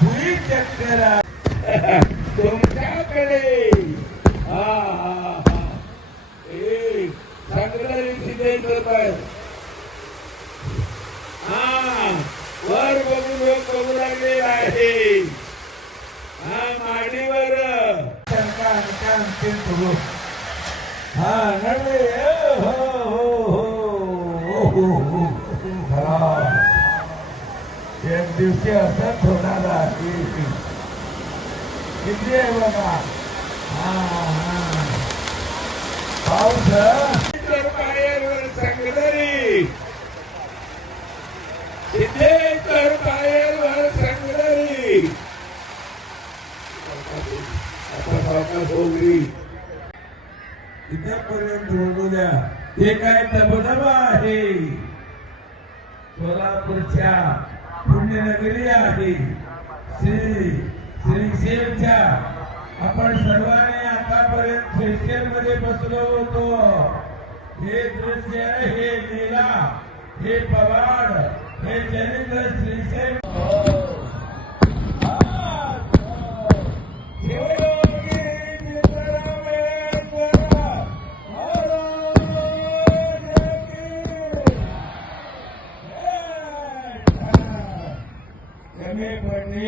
भुई चक्कर आहे. तुमच्याकडे. हा हा हा. हा वर बघून लोक बघू लागले आहे. हा माडीवर शंका हा नव्हे हो हो हो हो हो खरा एक दिवशी असंच होणार आहे किती आहे बघा? पाऊस हं? पायावर संगदरी. सिद्धेश्वर पायावर संगदरी. आता सावकाश होगरी इथपर्यंत होऊ द्या. हे काय दबदबा आहे? सोलापूरच्या पुण्यनगरी आहे. श्री श्रीशेलच्या आपण सर्वांनी आतापर्यंत श्रीशेल मध्ये बसलो होतो. हे दृश्य हे लीला हे पवाड हे चरित्र श्रीशेल हो. हो. हो. எம்ஏ பண்ணி